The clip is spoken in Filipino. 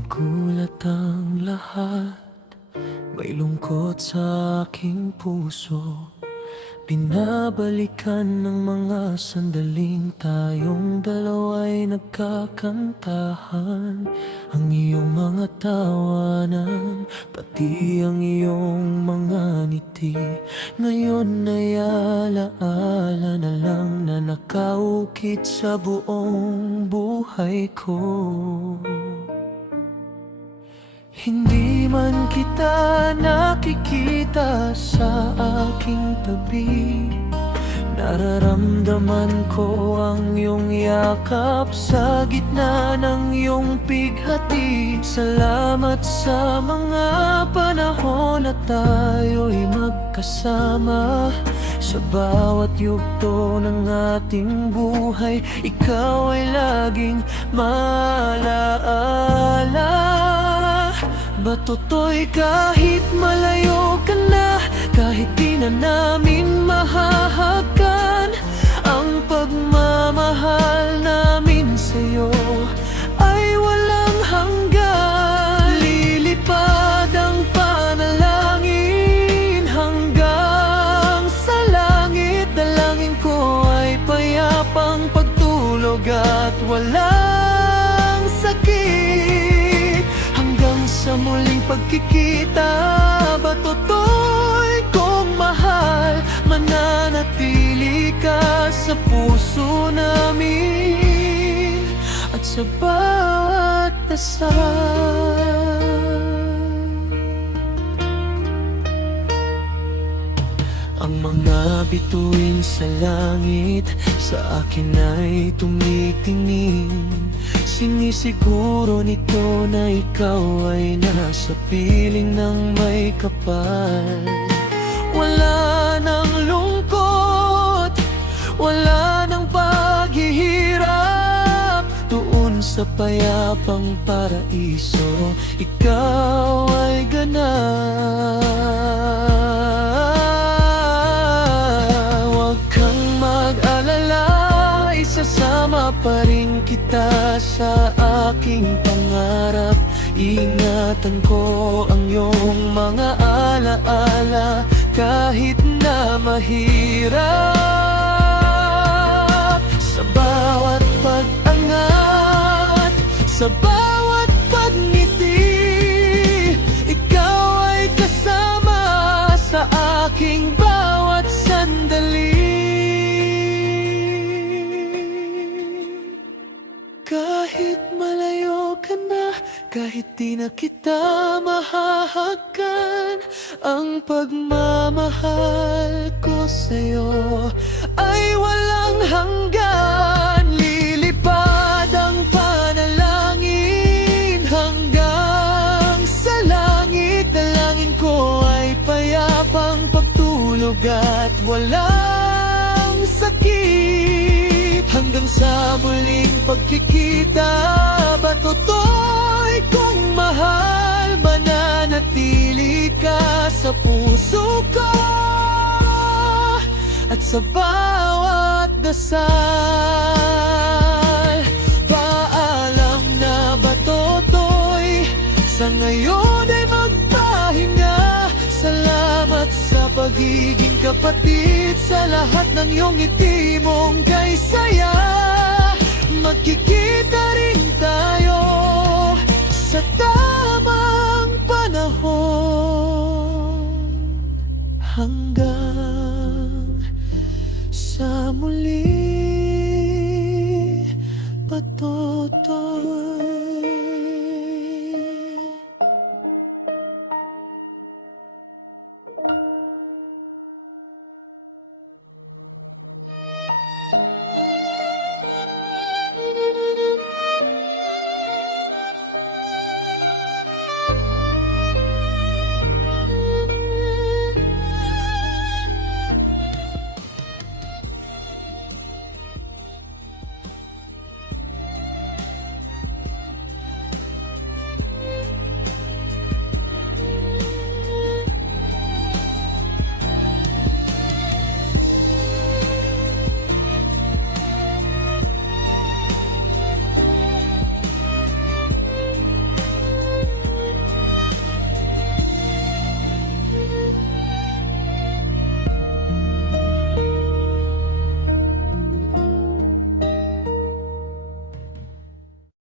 Nagulat ang lahat, may lungkot sa aking puso. Binabalikan ng mga sandaling tayong dalawa'y nagkakantahan. Ang iyong mga tawanan, pati ang iyong mga ngiti. Ngayon ay alaala na lang na nakaukit sa buong buhay ko. Hindi man kita nakikita sa aking tabi, nararamdaman ko ang iyong yakap sa gitna ng iyong pighati. Salamat sa mga panahon na tayo'y magkasama. Sa bawat yugto ng ating buhay, ikaw ay laging maalaala. Ba't toto'y kahit malayo ka na, kahit di na namin mahahagan, ang pagmamahal namin sa'yo ay walang hanggan. Lilipad ang panalangin hanggang sa langit. Dalangin ko ay payapang pagtulog at walang sakit. Sa muling pagkikita, ba toto'y kong mahal? Mananatili ka sa puso namin at sa bawat dasal. Ang mga bituin sa langit sa akin ay tumitingin. Sinisiguro nito na ikaw ay nasa piling ng may kapal. Wala nang lungkot, wala nang paghihirap. Doon sa payapang paraiso, ikaw ay ganap. Huwag kang mag-alala, isasama pa rin kita sa aking pangarap. Ingatan ko ang iyong mga alaala kahit na mahirap. Sa bawat pag-angat, sa bawat pagngiti, ikaw ay kasama sa aking bawat sandali. Kahit malayo ka na, kahit di na kita mahahagan, ang pagmamahal ko sa'yo ay walang hanggan. Lilipad ang panalangin hanggang sa langit. Dalangin ko ay payapang pagtulog at walang sakit. Hanggang sa muling pagkikita, ba toto'y kong mahal? Mananatili ka sa puso ko at sa bawat dasal. Paalam na ba toto'y sa ngayon ay magpahinga? Salamat sa pagiging kapatid, sa lahat ng iyong ngiti mong kay saya. Magkikita